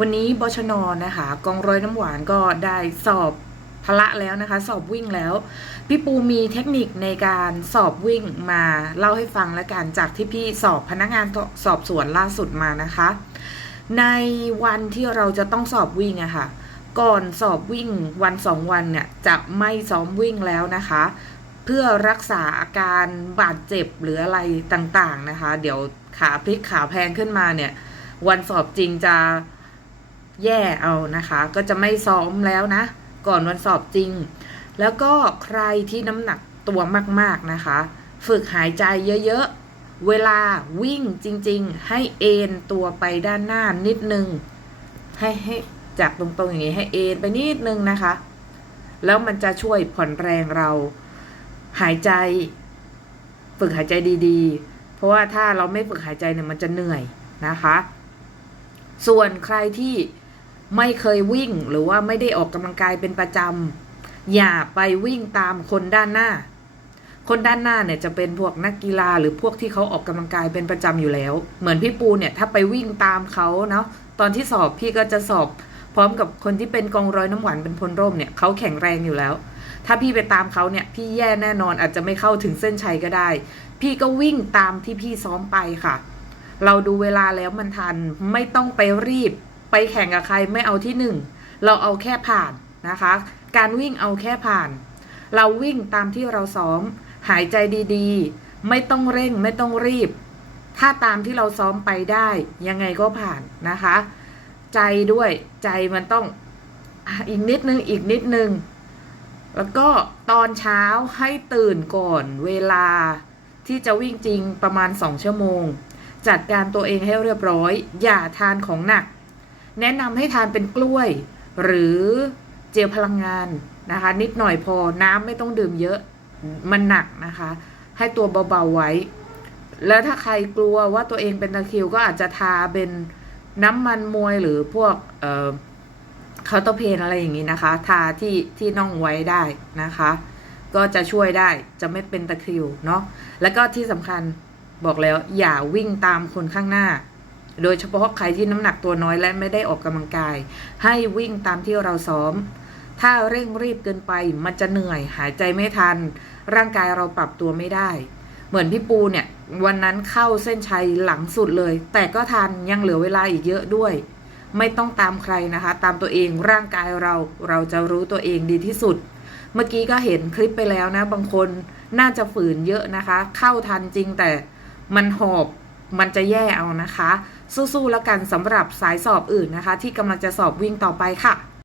วันนี้บชนนะคะกองร้อยน้ำหวานก็ได้สอบพละแล้วนะคะ สอบวิ่งแล้ว พี่ปูมีเทคนิคในการสอบวิ่งมาเล่าให้ฟังแล้วกันจากที่พี่สอบพนักงานสอบสวนล่าสุดมานะคะ ในวันที่เราจะต้องสอบวิ่งอะค่ะ ก่อนสอบวิ่งวันสองวันเนี่ยจะไม่ซ้อมวิ่งแล้วนะคะ เพื่อรักษาอาการบาดเจ็บหรืออะไรต่างๆนะคะ เดี๋ยวขาพลิกขาแพงขึ้นมาเนี่ย วันสอบจริงจะ แย่เอานะคะ ก็จะไม่ซ้อมแล้วนะ ก่อนวันสอบจริง แล้วก็ใครที่น้ำหนักตัวมากๆนะคะ ฝึกหายใจเยอะๆ เวลาวิ่งจริงๆ ให้เอนตัวไปด้านหน้านิดนึง ให้ให้จากตรงๆอย่างนี้ให้เอนไปนิดนึงนะคะ แล้วมันจะช่วยผ่อนแรงเราหายใจ ฝึกหายใจดีๆ เพราะว่าถ้าเราไม่ฝึกหายใจเนี่ยมันจะเหนื่อยนะคะ ส่วนใครที่ ไม่เคยวิ่งหรือว่าไม่ได้ออกกำลังกายเป็นประจำอย่าไปวิ่งตามคนด้านหน้า คนด้านหน้าเนี่ยจะเป็นพวกนักกีฬาหรือพวกที่เขาออกกำลังกายเป็นประจำอยู่แล้ว เหมือนพี่ปูเนี่ยถ้าไปวิ่งตามเขาเนาะตอนที่สอบพี่ก็จะสอบพร้อมกับคนที่เป็นกองร้อยน้ำหวานเป็นพลร่มเนี่ยเขาแข็งแรงอยู่แล้ว ถ้าพี่ไปตามเขาเนี่ยพี่แย่แน่นอนอาจจะไม่เข้าถึงเส้นชัยก็ได้ พี่ก็วิ่งตามที่พี่ซ้อมไปค่ะ เราดูเวลาแล้วมันทันไม่ต้องไปรีบ ไปแข่งกับใครไม่เอาที่หนึ่งเราเอาแค่ผ่านนะคะ การวิ่งเอาแค่ผ่าน เราวิ่งตามที่เราซ้อม หายใจดีๆ ไม่ต้องเร่งไม่ต้องรีบ ถ้าตามที่เราซ้อมไปได้ ยังไงก็ผ่านนะคะ ใจด้วยใจมันต้องอีกนิดนึงอีกนิดนึง แล้วก็ตอนเช้าให้ตื่นก่อนเวลาที่จะวิ่งจริงประมาณ 2 ชั่วโมง จัดการตัวเองให้เรียบร้อย อย่าทานของหนัก แนะนำให้ทานเป็นกล้วย หรือเจลพลังงานนะคะ นิดหน่อยพอน้ำไม่ต้องดื่มเยอะมันหนักนะคะ ให้ตัวเบาๆไว้ แล้วถ้าใครกลัวว่าตัวเองเป็นตะคริวก็อาจจะทาเป็นน้ำมันมวยหรือพวกเอ่อคาน์เตเพนอะไรอย่างนี้นะคะ ทาที่ที่น่องไว้ได้นะคะ ก็จะช่วยได้จะไม่เป็นตะคริวเนาะแล้วก็ที่สำคัญบอกแล้วอย่าวิ่งตามคนข้างหน้า โดยเฉพาะใครที่น้ำหนักตัวน้อยและไม่ได้ออกกำลังกาย ให้วิ่งตามที่เราซ้อม ถ้าเร่งรีบเกินไปมันจะเหนื่อยหายใจไม่ทัน ร่างกายเราปรับตัวไม่ได้ เหมือนพี่ปูเนี่ย วันนั้นเข้าเส้นชัยหลังสุดเลย แต่ก็ทันยังเหลือเวลาอีกเยอะด้วย ไม่ต้องตามใครนะคะ ตามตัวเองร่างกายเราเราจะรู้ตัวเองดีที่สุด เมื่อกี้ก็เห็นคลิปไปแล้วนะ บางคนน่าจะฝืนเยอะนะคะ เข้าทันจริงแต่มันหอบ มันจะแย่เอานะคะ สู้ๆแล้วกันสำหรับสายสอบอื่นนะคะ ที่กำลังจะสอบวิ่งต่อไปค่ะ